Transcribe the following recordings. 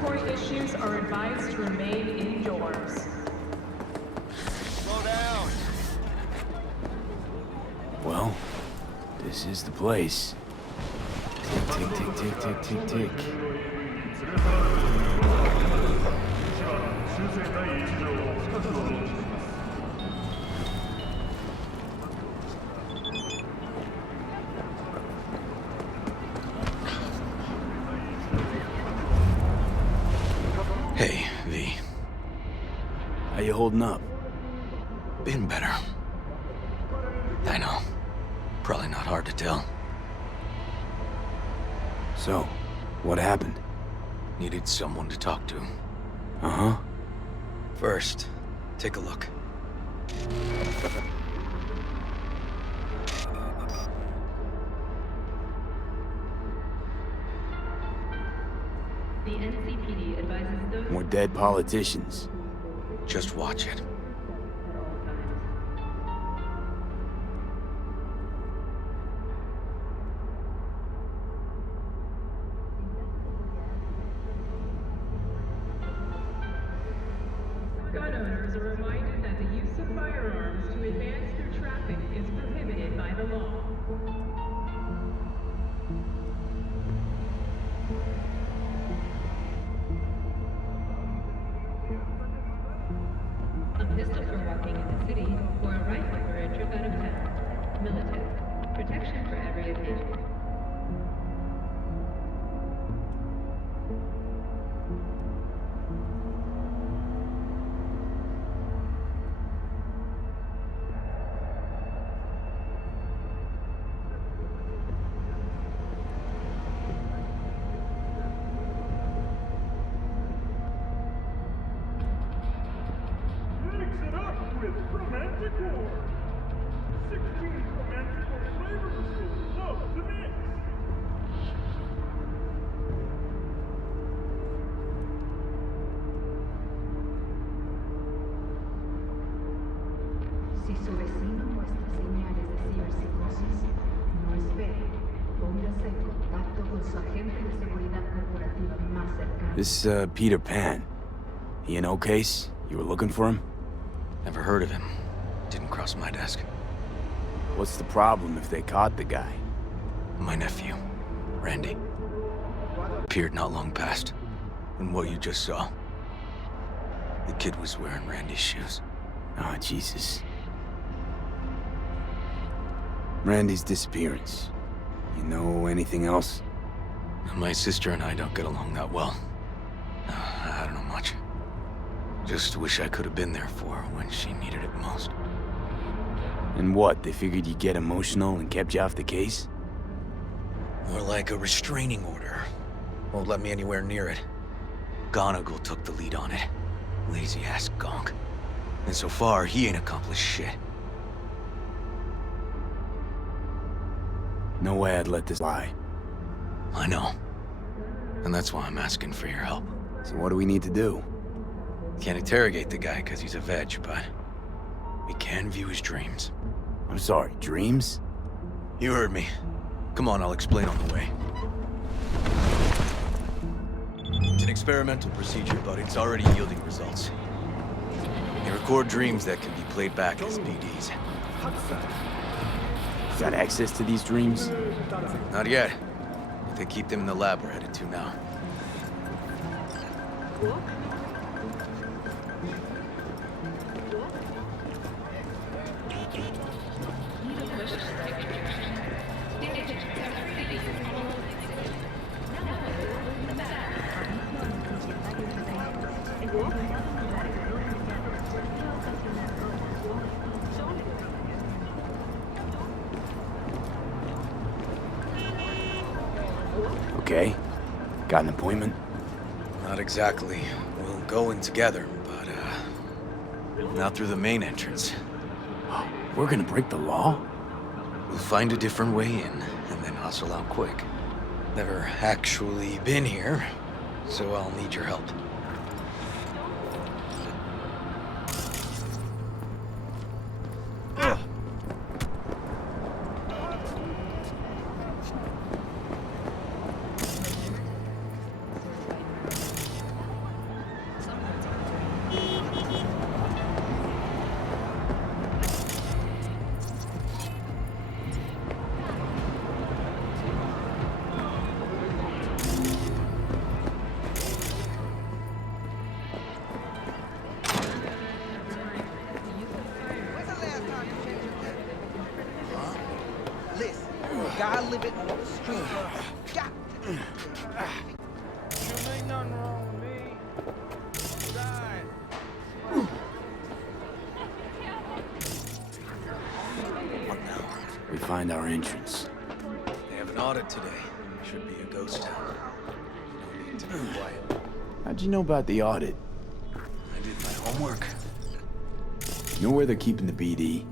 respiratory issues are advised to remain indoors. Slow down. Well, this is the place. Tick, tick, tick, tick, tick, tick, tick. Hey, V. How you holding up? Been better. I know. Probably not hard to tell. So, what happened? Needed someone to talk to. Uh-huh. First, take a look. The NCPD advises those... More dead politicians. Just watch it. Gun owners are reminded that the use of firearms to advance through traffic is prohibited by the law. A pistol for walking in the city, or a rifle for a trip out of town. Military. Protection for every occasion. Mix it up with Romanticor. 16 Romanticor flavors you'll love to mix. Si su vecino muestra señales de ciberpsicosis, no espere. Póngase en contacto con su agente de seguridad corporativa más cercano. This, Peter Pan. He in O-Case? You were looking for him? Never heard of him. Didn't cross my desk. What's the problem if they caught the guy? My nephew, Randy. Appeared not long past. And what you just saw. The kid was wearing Randy's shoes. Oh, Jesus. Randy's disappearance. You know anything else? My sister and I don't get along that well. I don't know much. Just wish I could have been there for her when she needed it most. And what, they figured you'd get emotional and kept you off the case? More like a restraining order. Won't let me anywhere near it. Gonagle took the lead on it. Lazy-ass gonk. And so far, he ain't accomplished shit. No way I'd let this lie. I know. And that's why I'm asking for your help. So what do we need to do? Can't interrogate the guy because he's a veg, but we can view his dreams. I'm sorry, dreams? You heard me. Come on, I'll explain on the way. It's an experimental procedure, but it's already yielding results. They record dreams that can be played back as PDs. Got access to these dreams? Not yet. But they keep them in the lab we're headed to now. Okay. Got an appointment? Not exactly. We'll go in together, but, not through the main entrance. We're gonna break the law? We'll find a different way in, and then hustle out quick. Never actually been here, so I'll need your help. guy living on the street. God. You ain't nothing wrong with me. Dying. What now? We find our entrance. They have an audit today. Should be a ghost town. No need to be quiet. How'd you know about the audit? I did my homework. You know where they're keeping the BD?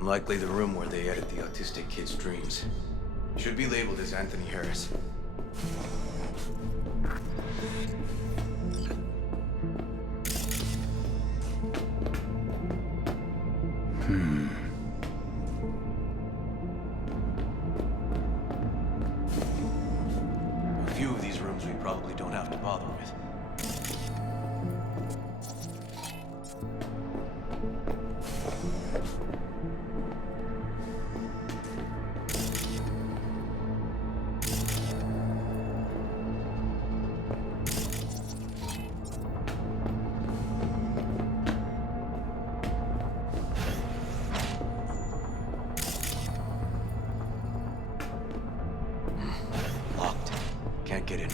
Likely the room where they edit the autistic kid's dreams. Should be labeled as Anthony Harris. A few of these rooms we probably don't have to bother with. Locked. Can't get in.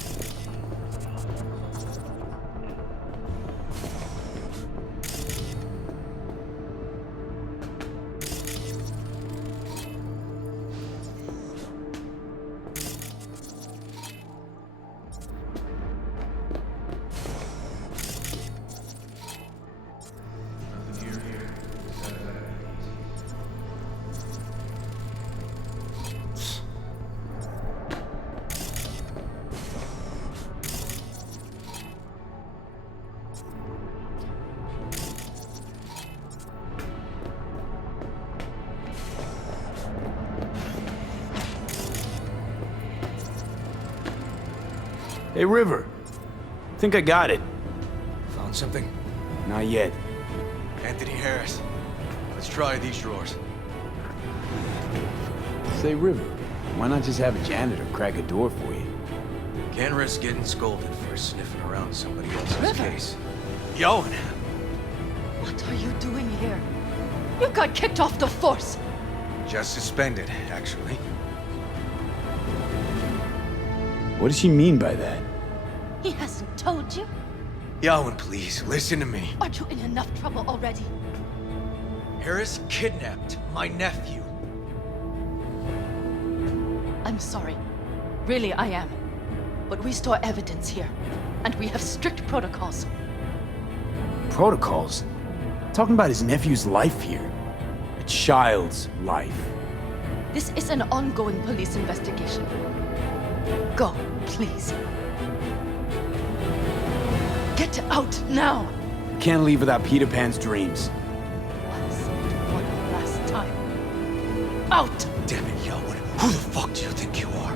Hey, River. Think I got it. Found something? Not yet. Anthony Harris. Let's try these drawers. Say, River, why not just have a janitor crack a door for you? Can't risk getting scolded for sniffing around somebody else's River. case. Yoan! What are you doing here? You got kicked off the force! Just suspended, actually. What does she mean by that? He hasn't told you? Yoan, please, listen to me. Aren't you in enough trouble already? Harris kidnapped my nephew. I'm sorry. Really, I am. But we store evidence here, and we have strict protocols. Protocols? Talking about his nephew's life here. A child's life. This is an ongoing police investigation. Go, please. Get out now! Can't leave without Peter Pan's dreams. Once and one last time. Out! Damn it, Yoan. Who the fuck do you think you are?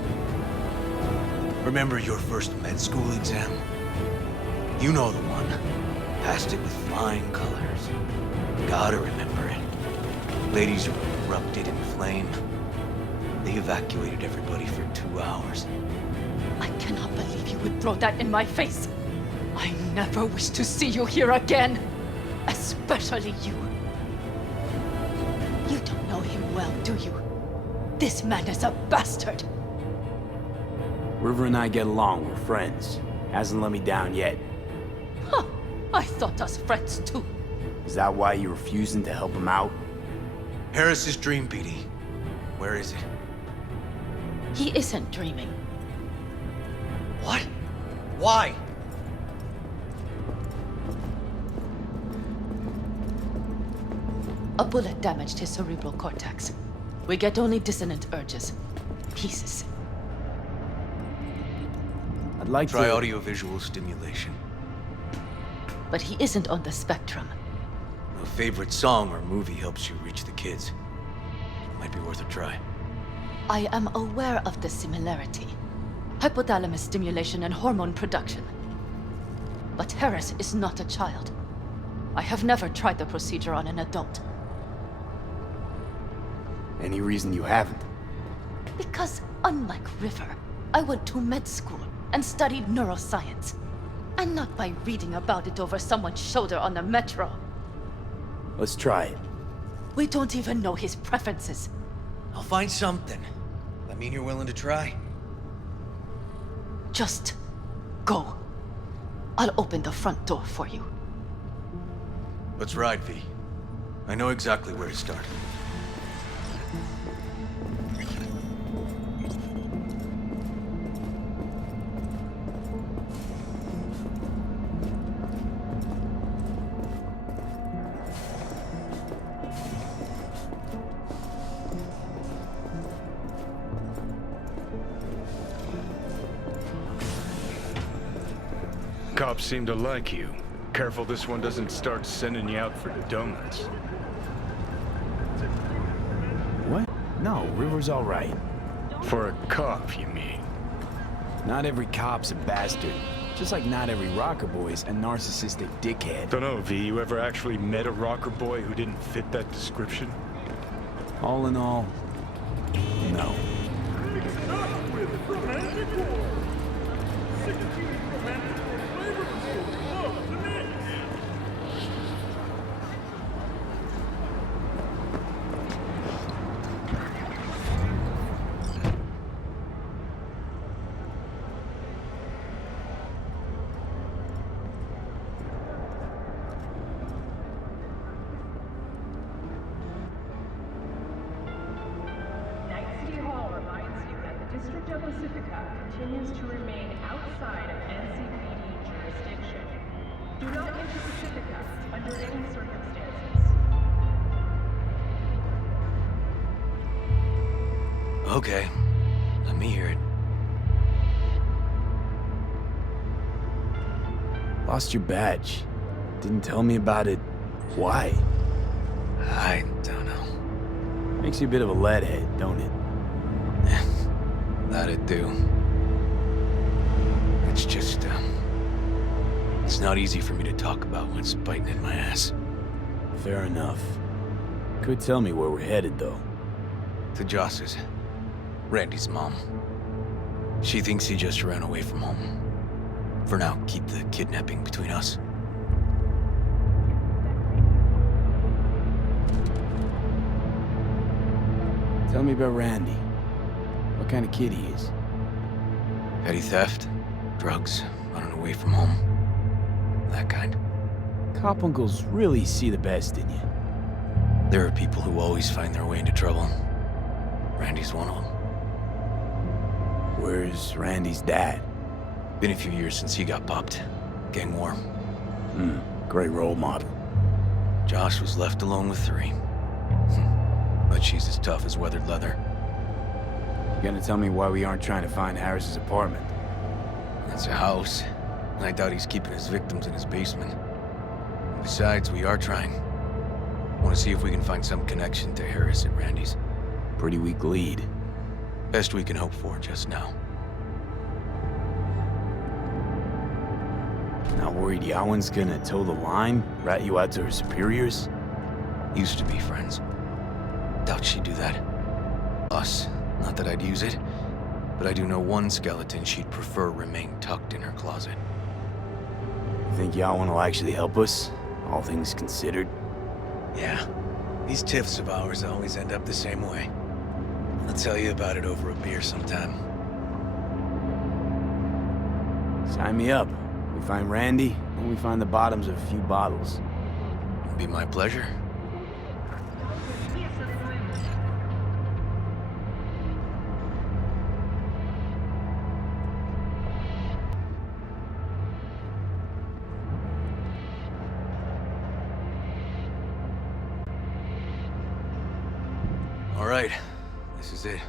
Remember your first med school exam? You know the one. Passed it with flying colors. Gotta remember it. Ladies were erupted in flame. They evacuated everybody for 2 hours. I cannot believe you would throw that in my face. I never wish to see you here again. Especially you. You don't know him well, do you? This man is a bastard. River and I get along, we're friends. Hasn't let me down yet. Huh. I thought us friends too. Is that why you're refusing to help him out? Harris's dream, Petey. Where is it? He isn't dreaming. What? Why? A bullet damaged his cerebral cortex. We get only dissonant urges. Pieces. I'd like Try to... audiovisual stimulation. But he isn't on the spectrum. A favorite song or movie helps you reach the kids. Might be worth a try. I am aware of the similarity. Hypothalamus stimulation and hormone production. But Harris is not a child. I have never tried the procedure on an adult. Any reason you haven't? Because, unlike River, I went to med school and studied neuroscience. And not by reading about it over someone's shoulder on the metro. Let's try it. We don't even know his preferences. I'll find something. I mean you're willing to try? Just go. I'll open the front door for you. Let's ride, V. I know exactly where to start. Cops seem to like you. Careful this one doesn't start sending you out for the donuts. What? No, River's all right. For a cop, you mean? Not every cop's a bastard. Just like not every rocker boy's a narcissistic dickhead. Dunno, V, you ever actually met a rocker boy who didn't fit that description? All in all, no. Mix it up with romantic war. 16 romantic war flavors you'll love to mix. Night City Hall reminds you that the District of Pacifica continues to remain outside of NCPD jurisdiction. Do not enter Pacifica under any circumstances. Okay. Let me hear it. Lost your badge. Didn't tell me about it. Why? I don't know. Makes you a bit of a leadhead, don't it? That it do. It's just, it's not easy for me to talk about what's biting in my ass. Fair enough. Could tell me where we're headed, though. To Joss's. Randy's mom. She thinks he just ran away from home. For now, keep the kidnapping between us. Tell me about Randy. What kind of kid he is. Petty theft, drugs, running away from home. That kind. Cop uncles really see the best in you. There are people who always find their way into trouble. Randy's one of them. Where's Randy's dad? Been a few years since he got popped. Gang war. Great role model. Josh was left alone with 3. But she's as tough as weathered leather. You gonna tell me why we aren't trying to find Harris's apartment? It's a house, and I doubt he's keeping his victims in his basement. And besides, we are trying. Want to see if we can find some connection to Harris at Randy's. Pretty weak lead. Best we can hope for just now. Not worried Yawen's gonna toe the line? Rat you out to her superiors? Used to be friends. Doubt she'd do that. Us. Not that I'd use it, but I do know one skeleton she'd prefer remain tucked in her closet. You think Yawen will actually help us? All things considered? Yeah. These tiffs of ours always end up the same way. I'll tell you about it over a beer sometime. Sign me up. We find Randy, and we find the bottoms of a few bottles. It'd be my pleasure. All right, this is it.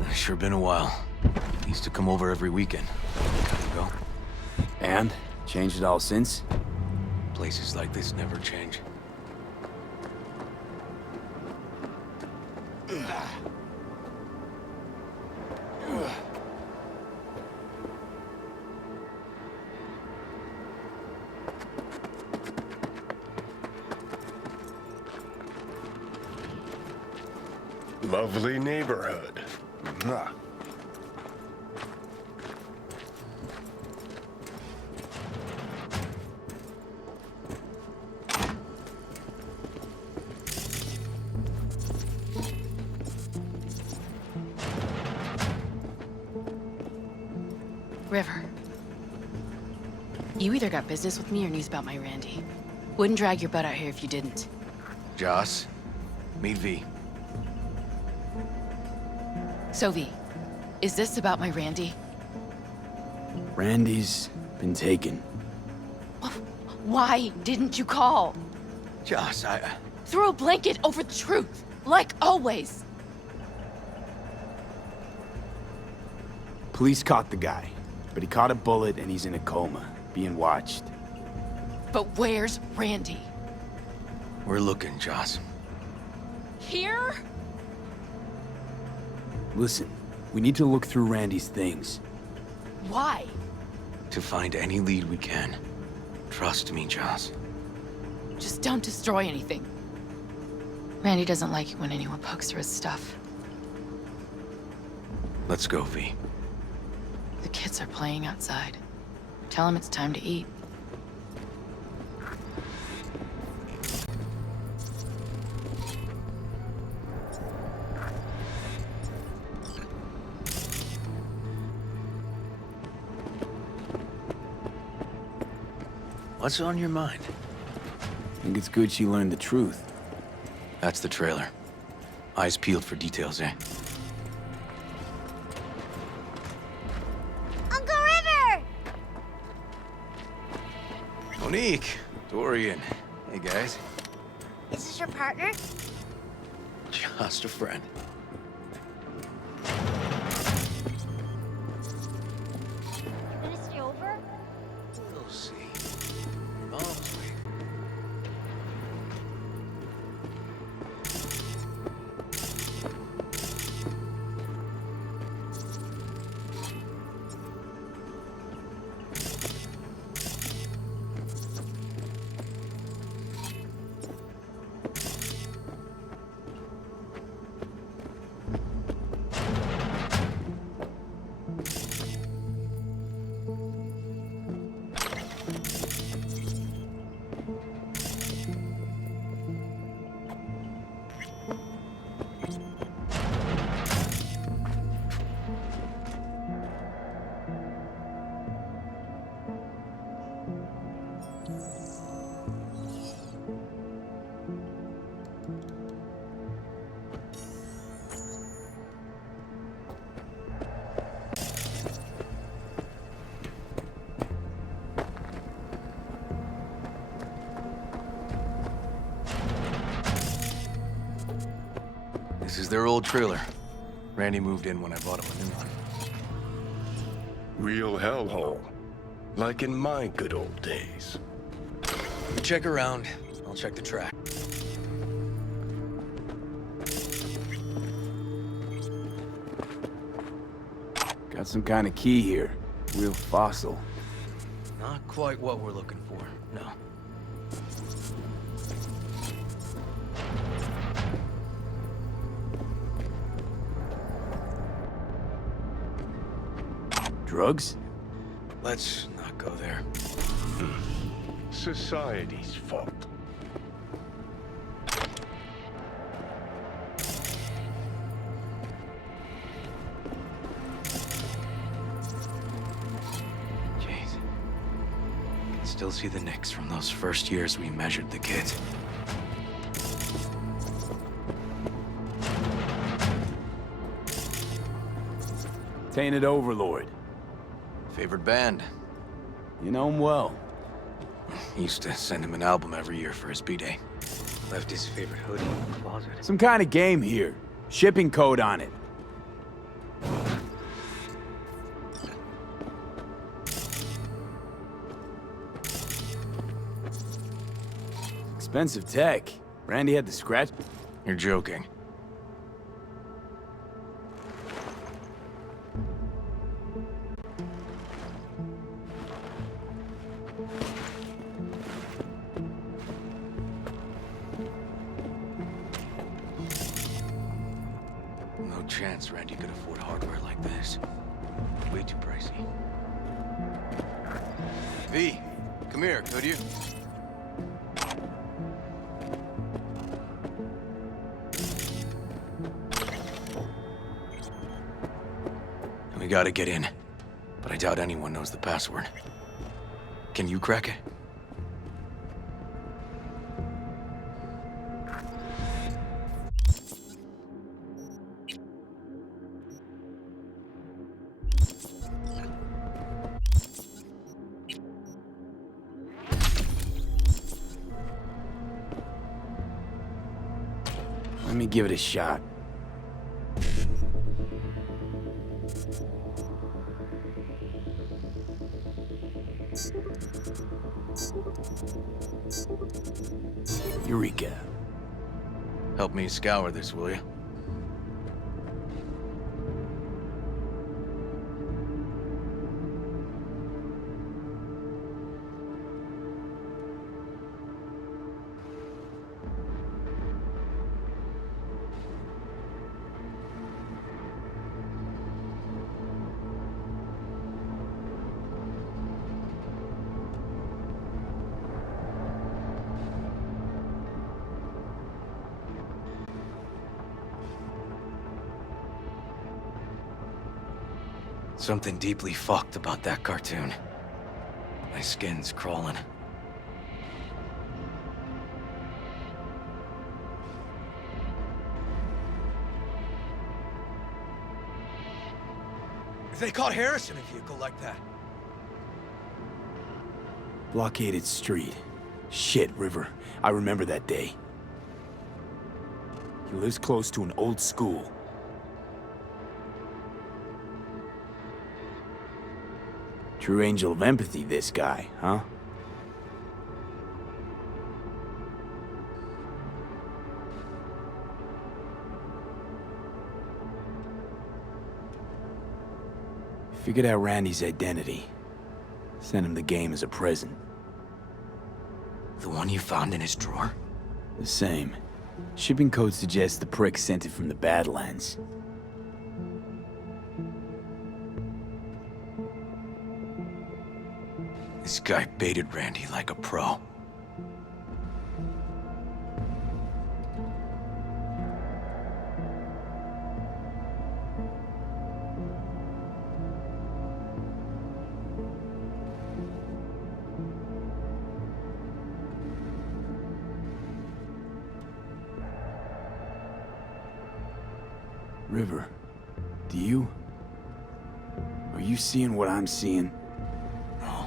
It's sure been a while. Used to come over every weekend. Time to go. And? Changed it all since? Places like this never change. Lovely neighborhood. Mwah. River. You either got business with me or news about my Randy. Wouldn't drag your butt out here if you didn't. Joss, meet V. So V, is this about my Randy? Randy's been taken. Why didn't you call? Joss, Throw a blanket over the truth, like always. Police caught the guy, but he caught a bullet and he's in a coma, being watched. But where's Randy? We're looking, Joss. Here? Listen, we need to look through Randy's things. Why? To find any lead we can. Trust me, Joss. Just don't destroy anything. Randy doesn't like it when anyone pokes through his stuff. Let's go, V. The kids are playing outside. Tell them it's time to eat. What's on your mind? I think it's good she learned the truth. That's the trailer. Eyes peeled for details, eh? Uncle River! Monique, Dorian. Hey, guys. Is this your partner? Just a friend. You gonna stay over? We'll see. Mom's waiting. This is their old trailer. Randy moved in when I bought him a new one. Real hellhole. Like in my good old days. You check around. I'll check the track. Got some kind of key here. Real fossil. Not quite what we're looking for, no. Drugs? Let's not go there. Society's fault. Jeez. I can still see the nicks from those first years we measured the kids. Tainted Overlord. Favorite band? You know him well. Used to send him an album every year for his B-Day. Left his favorite hoodie in the closet. Some kind of game here. Shipping code on it. Expensive tech. Randy had to scratch. You're joking. No chance Randy could afford hardware like this. Way too pricey. V, come here, could you? We gotta get in. but I doubt anyone knows the password. Can you crack it? Let me give it a shot. Eureka. Help me scour this, will you? Something deeply fucked about that cartoon. My skin's crawling. If they caught Harris in a vehicle like that... Blockaded street. Shit, River. I remember that day. He lives close to an old school. True angel of empathy, this guy, huh? Figured out Randy's identity. Sent him the game as a present. The one you found in his drawer? The same. Shipping code suggests the prick sent it from the Badlands. This guy baited Randy like a pro. River, do you? Are you seeing what I'm seeing? No.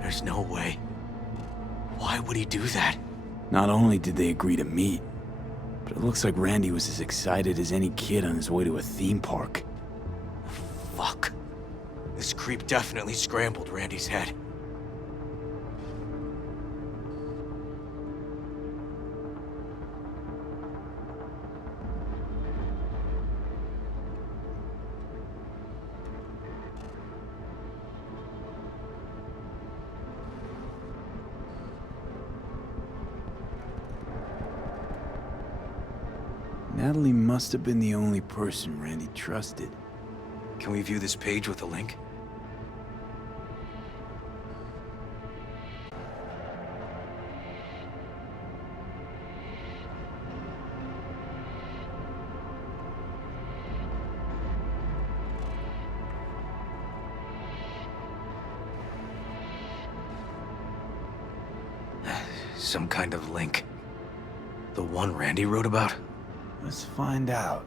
There's no way. Why would he do that? Not only did they agree to meet, but it looks like Randy was as excited as any kid on his way to a theme park. Fuck. This creep definitely scrambled Randy's head. Natalie must have been the only person Randy trusted. Can we view this page with a link? Some kind of link. The one Randy wrote about? Let's find out.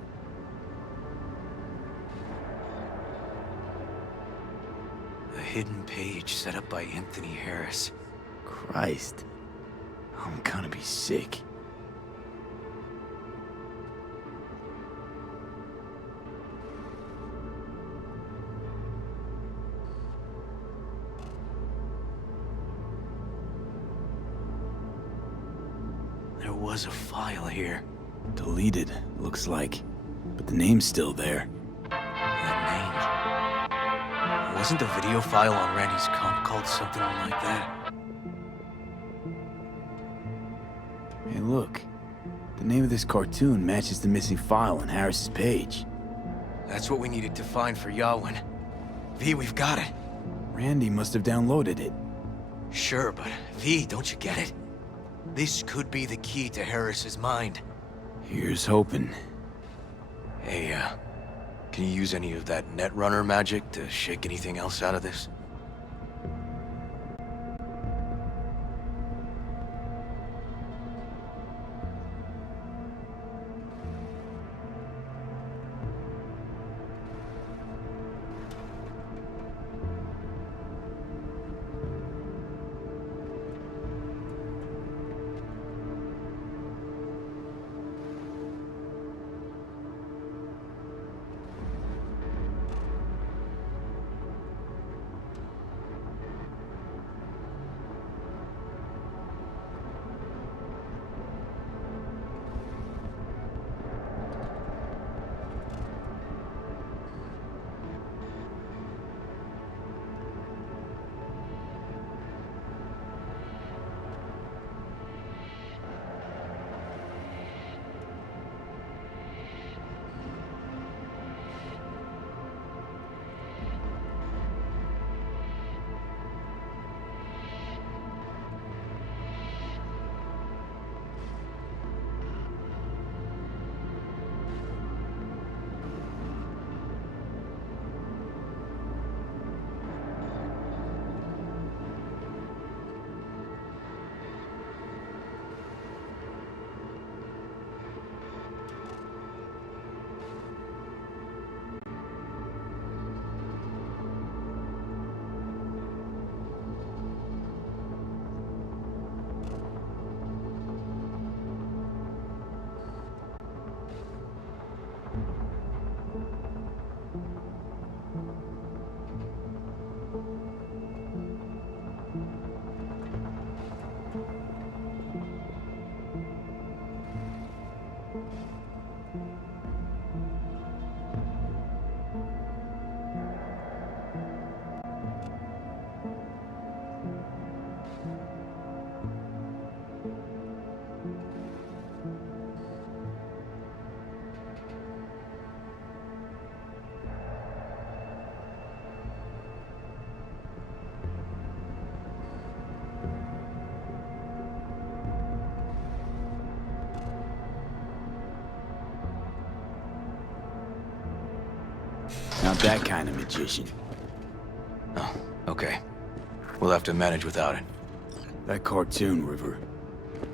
A hidden page set up by Anthony Harris. Christ. I'm gonna be sick. There was a file here. Deleted, looks like. But the name's still there. That name. Wasn't the video file on Randy's comp called something like that? Hey, look. The name of this cartoon matches the missing file on Harris's page. That's what we needed to find for Yawin. V, we've got it. Randy must have downloaded it. Sure, but V, don't you get it? This could be the key to Harris's mind. Here's hoping. Hey, Can you use any of that Netrunner magic to shake anything else out of this? Not that kind of magician. Oh, okay. We'll have to manage without it. That cartoon, River.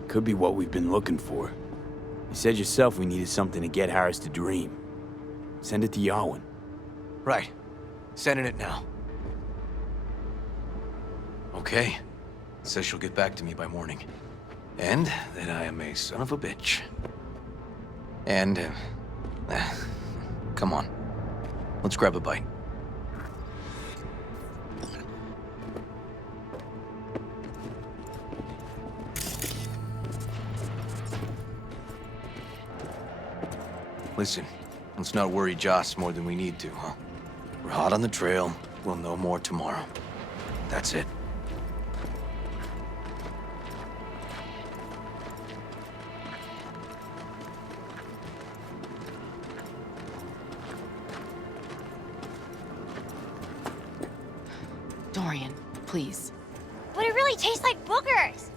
Could be what we've been looking for. You said yourself we needed something to get Harris to dream. Send it to Yarwin. Right. Sending it now. Okay. Says she'll get back to me by morning. And that I am a son of a bitch. And, come on. Let's grab a bite. Listen, let's not worry Joss more than we need to, huh? We're hot on the trail. We'll know more tomorrow. That's it. Dorian, please. But it really tastes like boogers.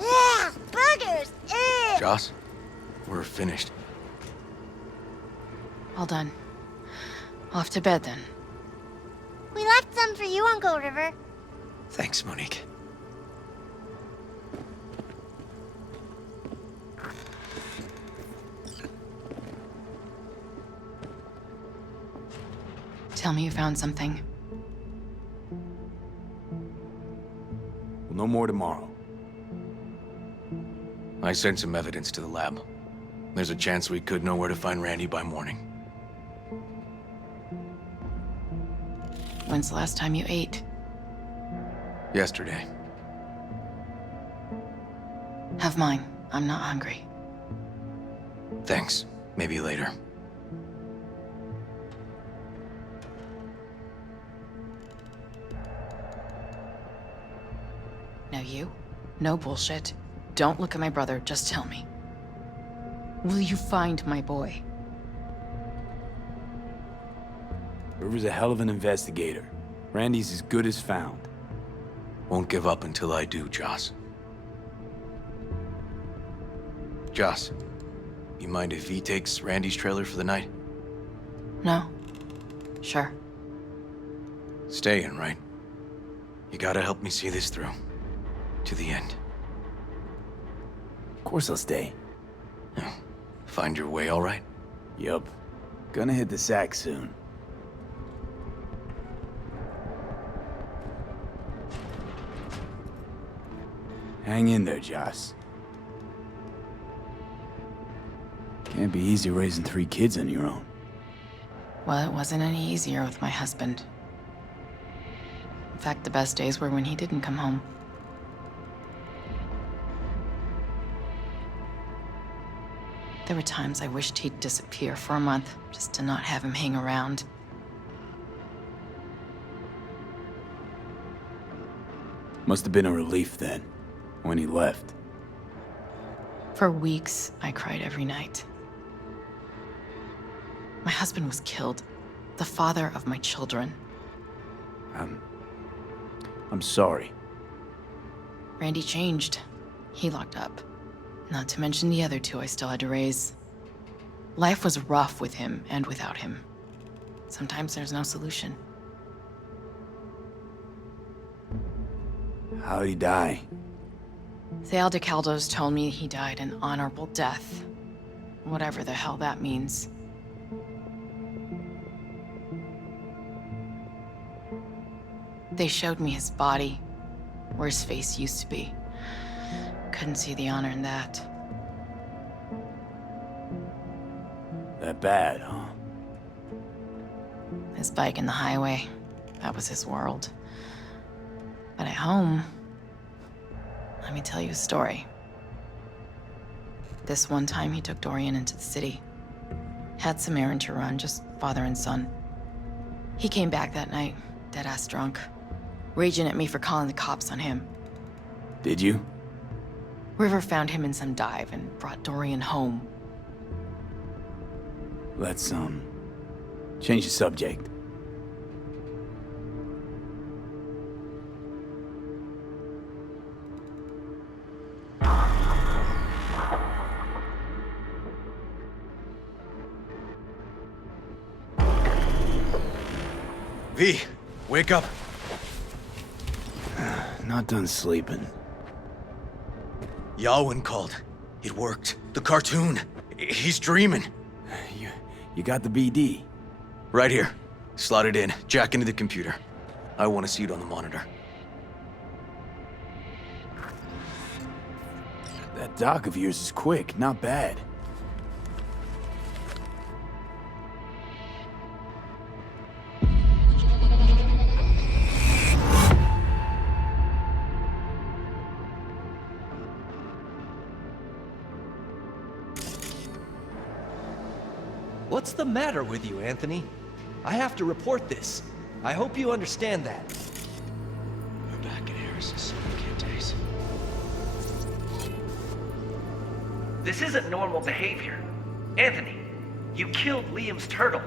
Ugh, boogers. Ugh. Joss, we're finished. All done. Off to bed then. We left some for you, Uncle River. Thanks, Monique. Tell me you found something. We'll know more tomorrow. I sent some evidence to the lab. There's a chance we could know where to find Randy by morning. When's the last time you ate? Yesterday. Have mine. I'm not hungry. Thanks. Maybe later. Now you? No bullshit. Don't look at my brother, just tell me. Will you find my boy? River's a hell of an investigator. Randy's as good as found. Won't give up until I do, Joss. Joss, you mind if he takes Randy's trailer for the night? No, Sure. Staying, right? You gotta help me see this through. To the end. Of course I'll stay. Find your way all right? Yup. Gonna hit the sack soon. Hang in there, Joss. Can't be easy raising 3 kids on your own. Well, it wasn't any easier with my husband. In fact, the best days were when he didn't come home. There were times I wished he'd disappear for a month, just to not have him hang around. Must have been a relief then, when he left. For weeks, I cried every night. My husband was killed. The father of my children. I'm sorry. Randy changed. He locked up. Not to mention the other 2 I still had to raise. Life was rough with him and without him. Sometimes there's no solution. How'd he die? Thale DeCaldos told me he died an honorable death. Whatever the hell that means. They showed me his body, where his face used to be. Couldn't see the honor in that. That bad, huh? His bike in the highway, that was his world. But at home, let me tell you a story. This one time he took Dorian into the city. Had some errand to run, just father and son. He came back that night, dead-ass drunk. Raging at me for calling the cops on him. Did you? River found him in some dive and brought Dorian home. Let's, change the subject. V, wake up. Not done sleeping. Yalwyn called. It worked. The cartoon. He's dreaming. You got the BD? Right here. Slot it in. Jack into the computer. I want to see it on the monitor. That doc of yours is quick, not bad. What's the matter with you, Anthony? I have to report this. I hope you understand that. We're back in Harris's summer days. This isn't normal behavior. Anthony, you killed Liam's turtle.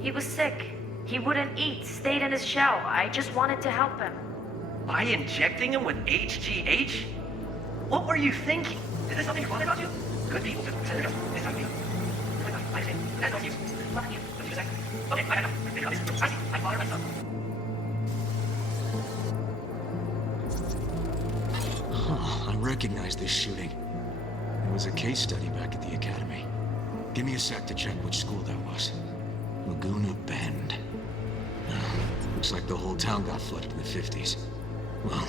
He was sick. He wouldn't eat, stayed in his shell. I just wanted to help him. By injecting him with HGH? What were you thinking? Is this something you're bothered about you? Good people just send their jobs. It's not you. Oh my God, I say, that's not you. Fuck you. Give me a second. Okay, I got it. I see. I father myself. I recognize this shooting. It was a case study back at the academy. Give me a sec to check which school that was. Laguna Bend. Looks like the whole town got flooded in the 50s. Well,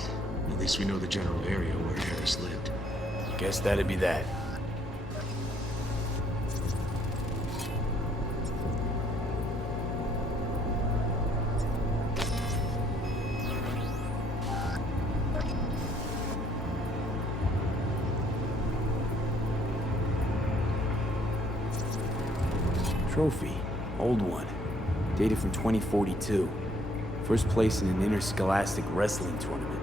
at least we know the general area where Harris lived. Guess that'd be that. Trophy. Old one. Dated from 2042. First place in an interscholastic wrestling tournament.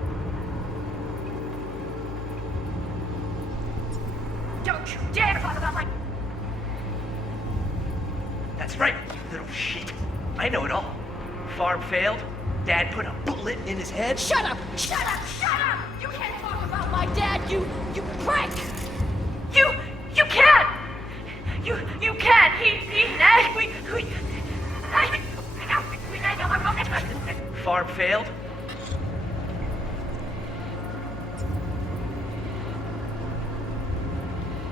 Don't you dare talk about my... That's right, you little shit. I know it all. Farm failed. Dad put a bullet in his head. Shut up! Shut up! Shut up! You can't talk about my dad, you prick! You can't! You can't! He nagged me. failed?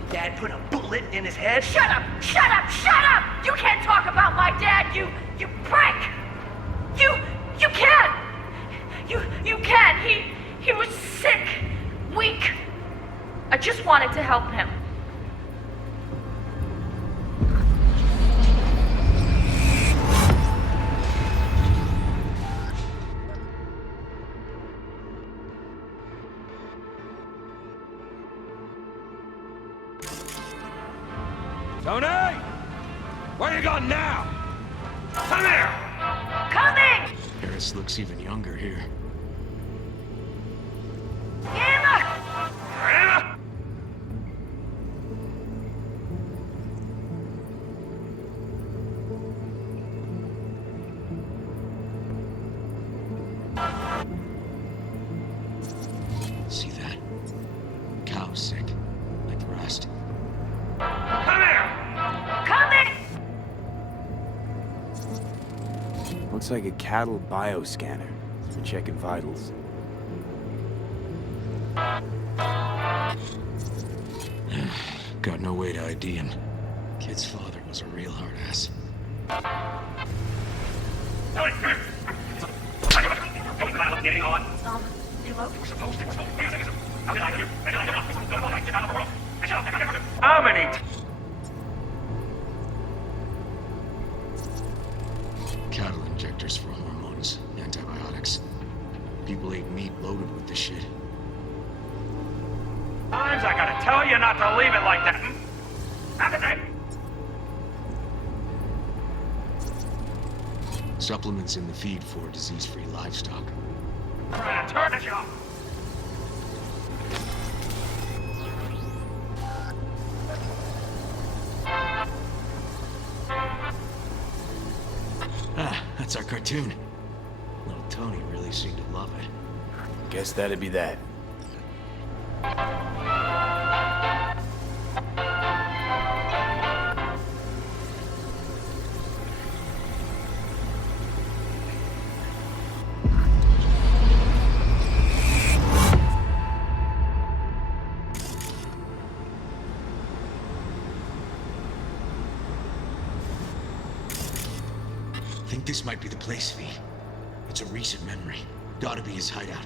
Dad put a bullet in his head? Shut up! Shut up! Shut up! You can't talk about my dad, you prick! You can't! You can't! He was sick, weak. I just wanted to help him. Tony! Where you going now? Come here! Coming! Harris looks even younger here. Emma! Emma! See that? Cow's sick, like the rest. Come here! Coming! Looks like a cattle bioscanner for checking vitals. Got no way to ID him. Kid's father was a real hard ass. Tony, come here! Getting on. We're supposed to. How did I do? How many? Cattle injectors for hormones, antibiotics. People ate meat loaded with this shit. Times I gotta tell you not to leave it like that. Have a day. Supplements in the feed for disease-free livestock. Trying to turn it off. Ah, that's our cartoon. Little Tony really seemed to love it. Guess that'd be that. Think this might be the place, V. It's a recent memory. Gotta be his hideout.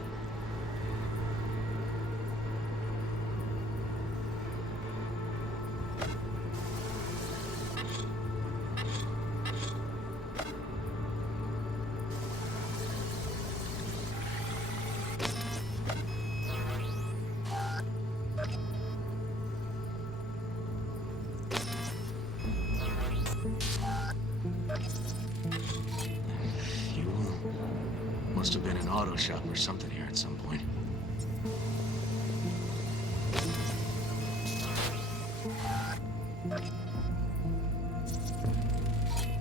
Must have been an auto shop or something here at some point.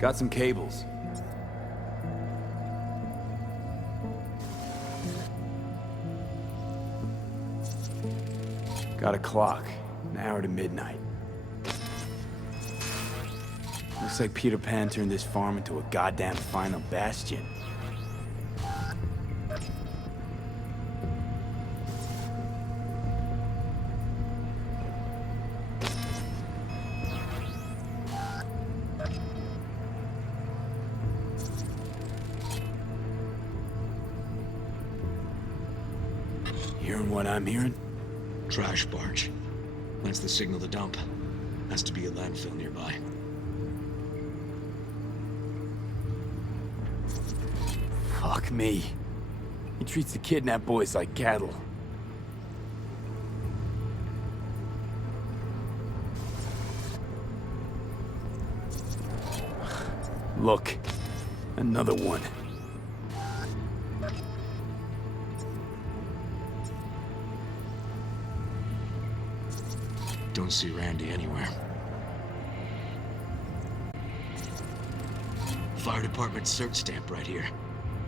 Got some cables. Got a clock. An hour to midnight. Looks like Peter Pan turned this farm into a goddamn final bastion. Hearing what I'm hearing? Trash barge. That's the signal to dump. Has to be a landfill nearby. Fuck me. He treats the kidnapped boys like cattle. Look. Another one. Don't see Randy anywhere. Fire department search stamp right here.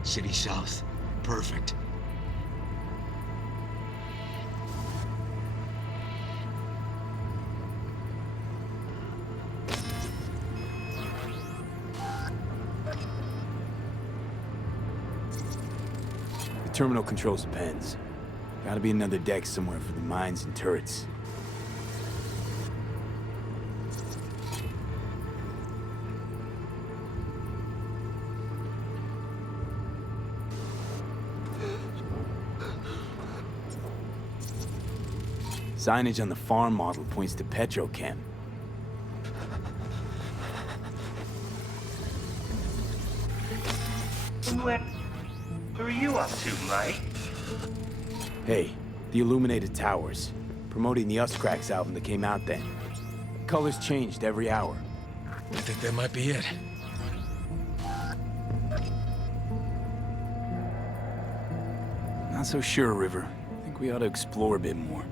City South. Perfect. terminal controls the pens. Gotta be another deck somewhere for the mines and turrets. Signage on the farm model points to Petrochem. What are you up to, Mike? Hey, the Illuminated Towers. Promoting the Us Cracks album that came out then. Colors changed every hour. I think that might be it. Not so sure, River. I think we ought to explore a bit more.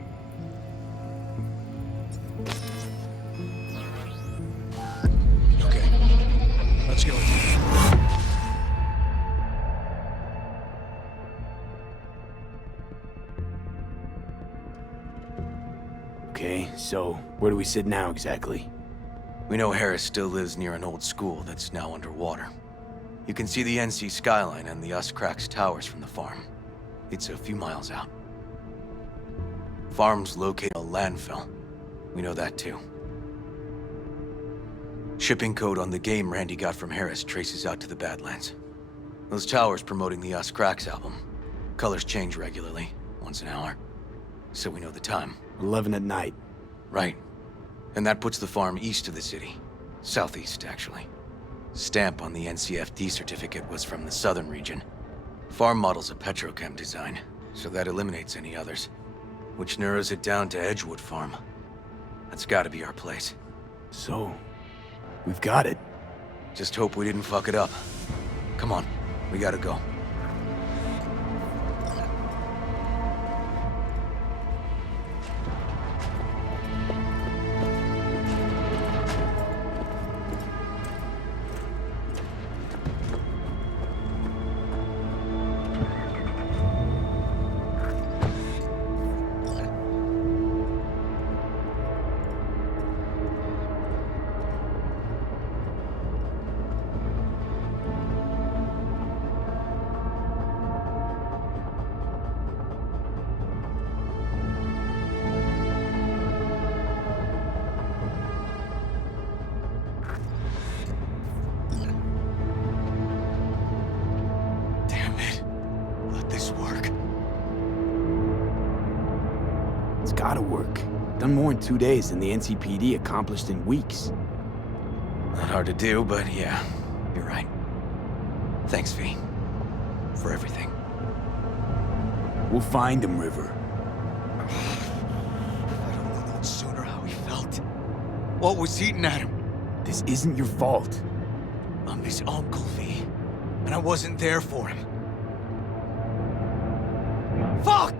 Okay, let's go. Okay, so where do we sit now exactly? We know Harris still lives near an old school that's now underwater. You can see the NC skyline and the Us Cracks towers from the farm. It's a few miles out. Farm's located in a landfill. We know that too. Shipping code on the game Randy got from Harris traces out to the Badlands. Those towers promoting the Us Cracks album. Colors change regularly, once an hour. So we know the time. 11 at night. Right. And that puts the farm east of the city. Southeast, actually. Stamp on the NCFD certificate was from the southern region. Farm model's a Petrochem design, so that eliminates any others. Which narrows it down to Edgewood Farm. That's gotta be our place. So, we've got it. Just hope we didn't fuck it up. Come on, we gotta go. Gotta work. Done more in 2 days than the NCPD accomplished in weeks. Not hard to do, but yeah, you're right. Thanks, V. For everything. We'll find him, River. I don't know sooner how he felt. What was eating at him? This isn't your fault. I'm his uncle, V. And I wasn't there for him. Fuck!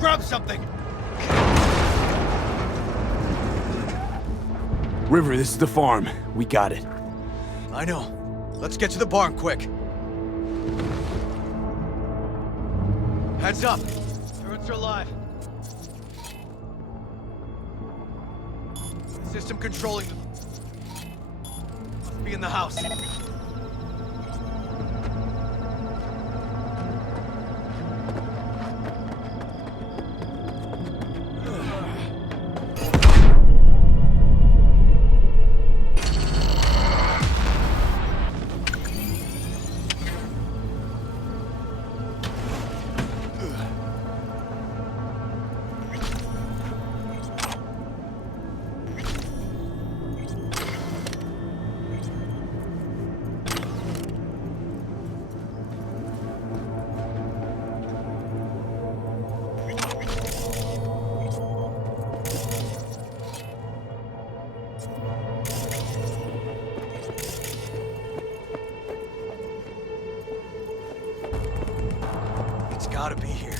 Grab something! River, this is the farm. We got it. I know. Let's get to the barn quick. Heads up! Turrets are live. System controlling them. Must be in the house. It's gotta be here.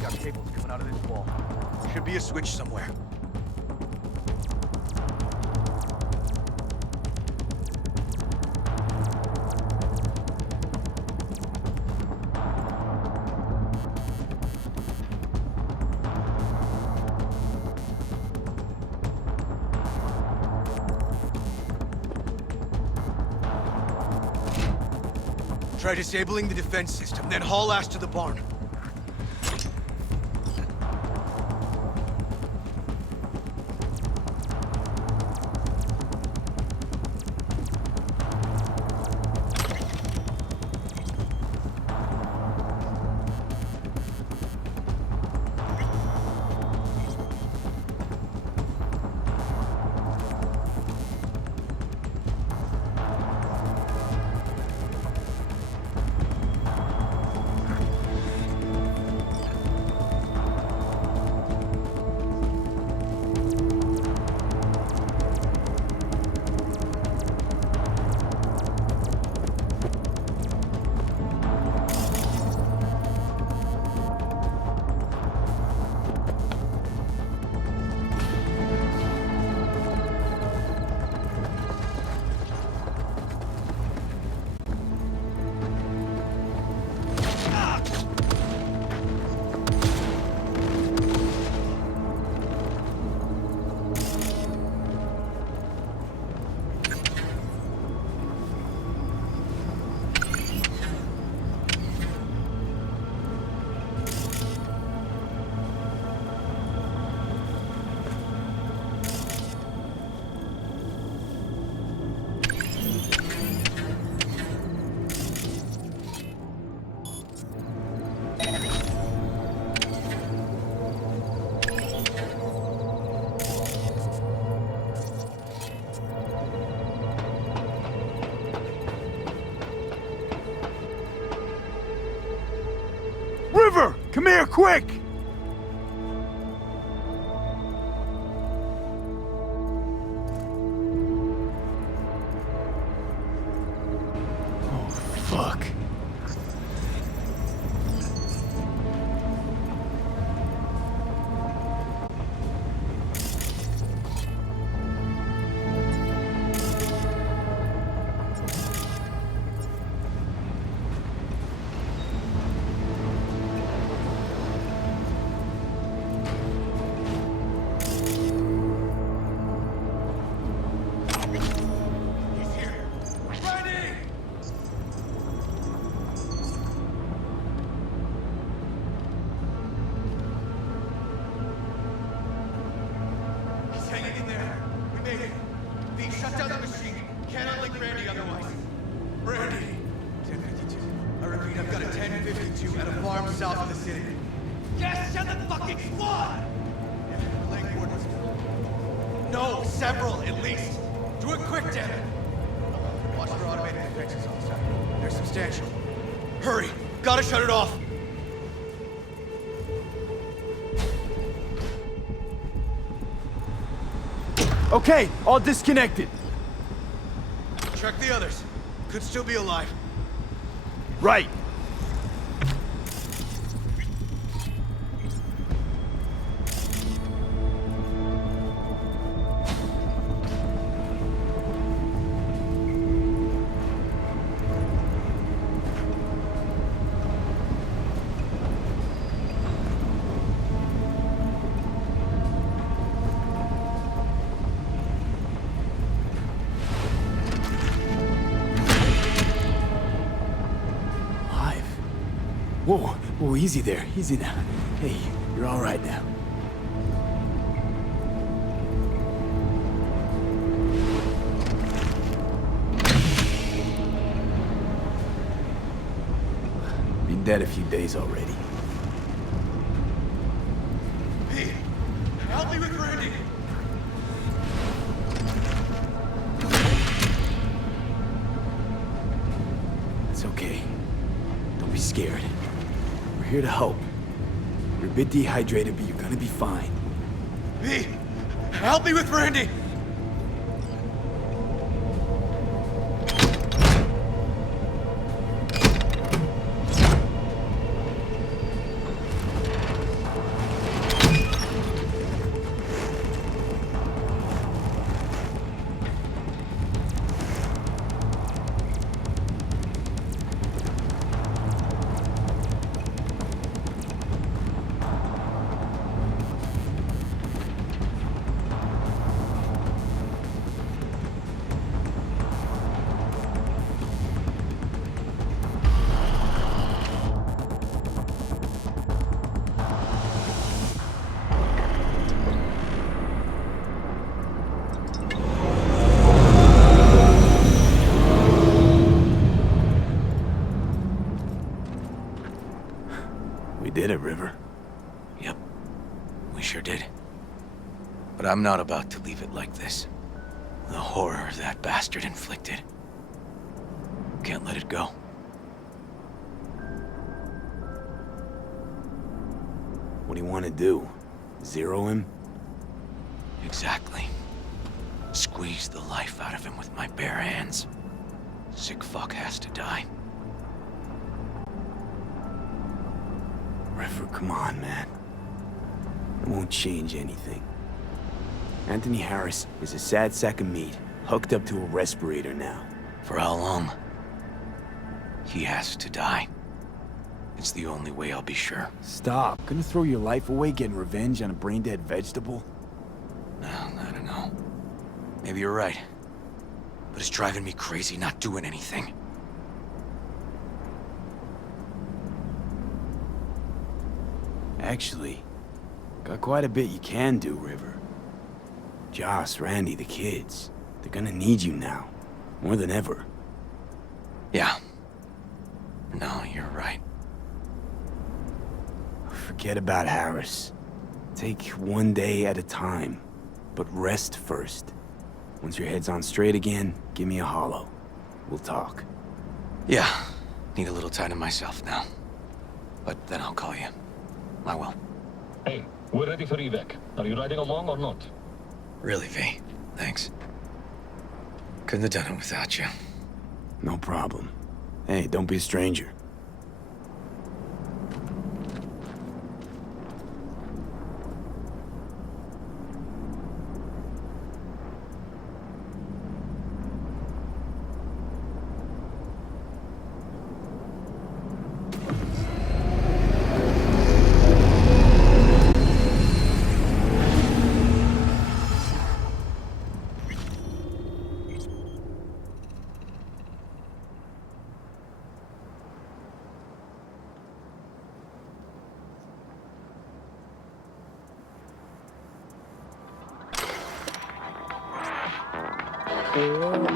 Got cables coming out of this wall. Should be a switch somewhere. Try disabling the defense system, then haul ass to the barn. River! Come here, quick! Oh, fuck. Shut down the machine. Cannot link Randy otherwise. Randy! 1052. I repeat, I've got a 1052 at a farm south of the city. Yes, send the fucking squad! Laying coordinates. No, several at least. Do it quick, damn it! Watch for automated defenses on site. They're substantial. Hurry! Gotta shut it off! Okay, all disconnected. Check the others. Could still be alive. Right. Whoa, easy there. Easy now. Hey, you're all right now. Been dead a few days already. Hey, help me with Randy! It's okay. Don't be scared. We're here to help. You're a bit dehydrated, but you're gonna be fine. V, help me with Randy! We did it, River. Yep, we sure did. But I'm not about to leave it like this. The horror that bastard inflicted. Can't let it go. What do you want to do? Zero him? Exactly. Squeeze the life out of him with my bare hands. Sick fuck has to die. River, come on, man. It won't change anything. Anthony Harris is a sad sack of meat, hooked up to a respirator now. For how long? He has to die. It's the only way I'll be sure. Stop. Gonna throw your life away getting revenge on a brain-dead vegetable? No, I don't know. Maybe you're right. But it's driving me crazy not doing anything. Actually, got quite a bit you can do, River. Joss, Randy, the kids. They're gonna need you now. More than ever. Yeah. No, you're right. Forget about Harris. Take one day at a time. But rest first. Once your head's on straight again, give me a hollow. We'll talk. Yeah. Need a little time to myself now. But then I'll call you. I will. Hey, we're ready for evac. Are you riding along or not? Really, V. Thanks. Couldn't have done it without you. No problem. Hey, don't be a stranger. Oh.